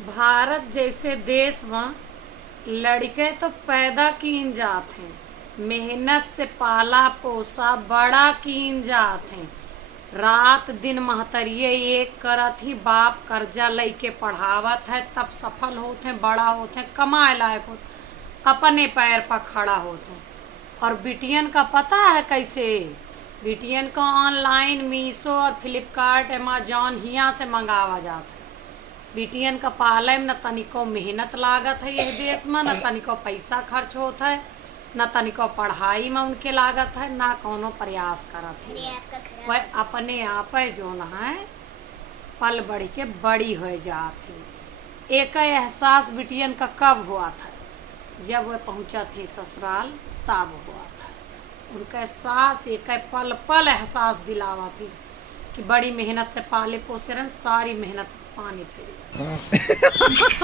भारत जैसे देश में लड़के तो पैदा कीन जात हैं, मेहनत से पाला पोसा बड़ा कीन जात हैं। रात दिन महतरिये एक करत ही बाप कर्जा लइके पढ़ावत है, तब सफल होते हैं, बड़ा होते हैं, कमाए लायक होते, अपने पैर पर खड़ा होते हैं। और बिटियन का पता है कैसे? बिटियन का ऑनलाइन मीशो और फ्लिपकार्ट अमेजॉन हियाँ से मंगावा जाता है। बिटियन का पाले में न तनिको मेहनत लागत है, यह देश में न तनिको पैसा खर्च होता है, न तनिको पढ़ाई में उनके लागत है, ना कोनो प्रयास करत है। वह अपने आप जो न है पल बढ़ के बड़ी हो जाती। एक एहसास बिटियन का कब हुआ था? जब वह पहुंचा थी ससुराल, तब हुआ था। उनका एहसास एक पल पल एहसास दिलावा थी कि बड़ी मेहनत से पाले पोसे रन, सारी मेहनत पानी फिर